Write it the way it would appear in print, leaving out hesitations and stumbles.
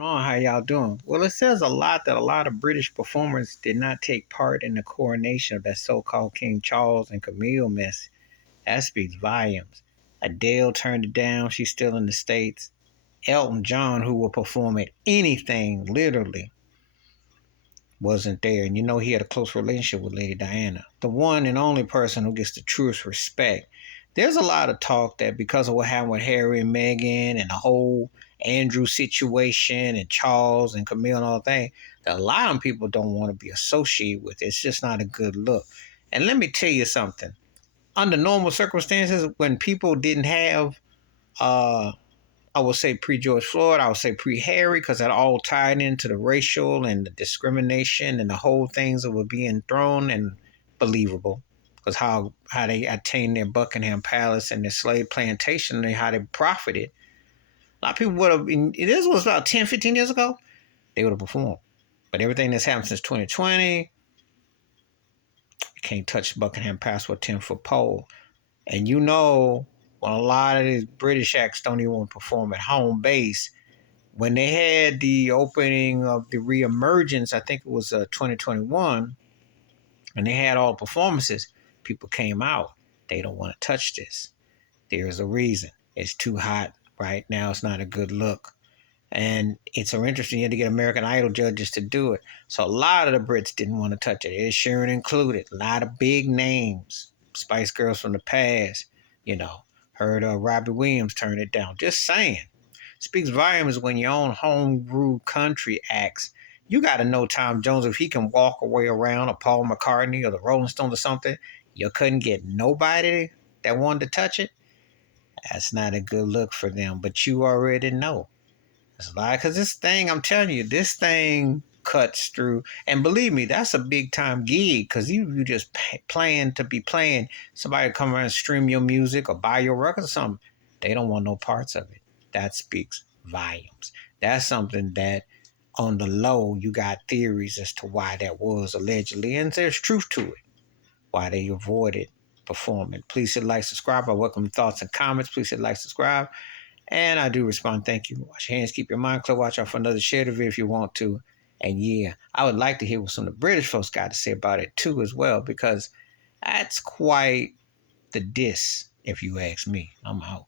On? How y'all doing? Well, it says a lot that a lot of British performers did not take part in the coronation of that so-called King Charles and Camille mess. That speaks volumes. Adele turned it down. She's still in the States. Elton John, who will perform at anything, literally, wasn't there. And you know he had a close relationship with Lady Diana, the one and only person who gets the truest respect. There's a lot of talk that because of what happened with Harry and Meghan and the whole Andrew situation and Charles and Camille and all that thing, that a lot of people don't want to be associated with it. It's just not a good look. And let me tell you something. Under normal circumstances, when people didn't have uh, I would say pre George Floyd. I would say pre Harry because that all tied into the racial and the discrimination and the whole things that were being thrown and believable. Because how they attained their Buckingham Palace and their slave plantation and how they profited. A lot of people would have been, this was about 10, 15 years ago, they would have performed. But everything that's happened since 2020, you can't touch Buckingham Palace with a 10-foot pole. And you know, when a lot of these British acts don't even want to perform at home base, when they had the opening of the reemergence, I think it was 2021, and they had all performances, people came out. They don't want to touch this. There's a reason. It's too hot right now. It's not a good look. And it's so interesting. You had to get American Idol judges to do it. So a lot of the Brits didn't want to touch it. Ed Sheeran included. A lot of big names. Spice Girls from the past. You know, heard Robbie Williams turn it down. Just saying. Speaks volumes when your own homebrew country acts. You got to know Tom Jones. If he can walk away around, or Paul McCartney or the Rolling Stones or something, you couldn't get nobody that wanted to touch it. That's not a good look for them. But you already know. It's like, because this thing, I'm telling you, this thing cuts through. And believe me, that's a big time gig because you just playing to be playing. Somebody come around and stream your music or buy your record or something. They don't want no parts of it. That speaks volumes. That's something that on the low, you got theories as to why that was allegedly. And there's truth to it, why they avoided performing. Please hit like, subscribe. I welcome thoughts and comments. Please hit like, subscribe. And I do respond, thank you. Wash your hands, keep your mind clear. Watch out for another share the video if you want to. And yeah, I would like to hear what some of the British folks got to say about it too as well, because that's quite the diss, if you ask me. I'm out.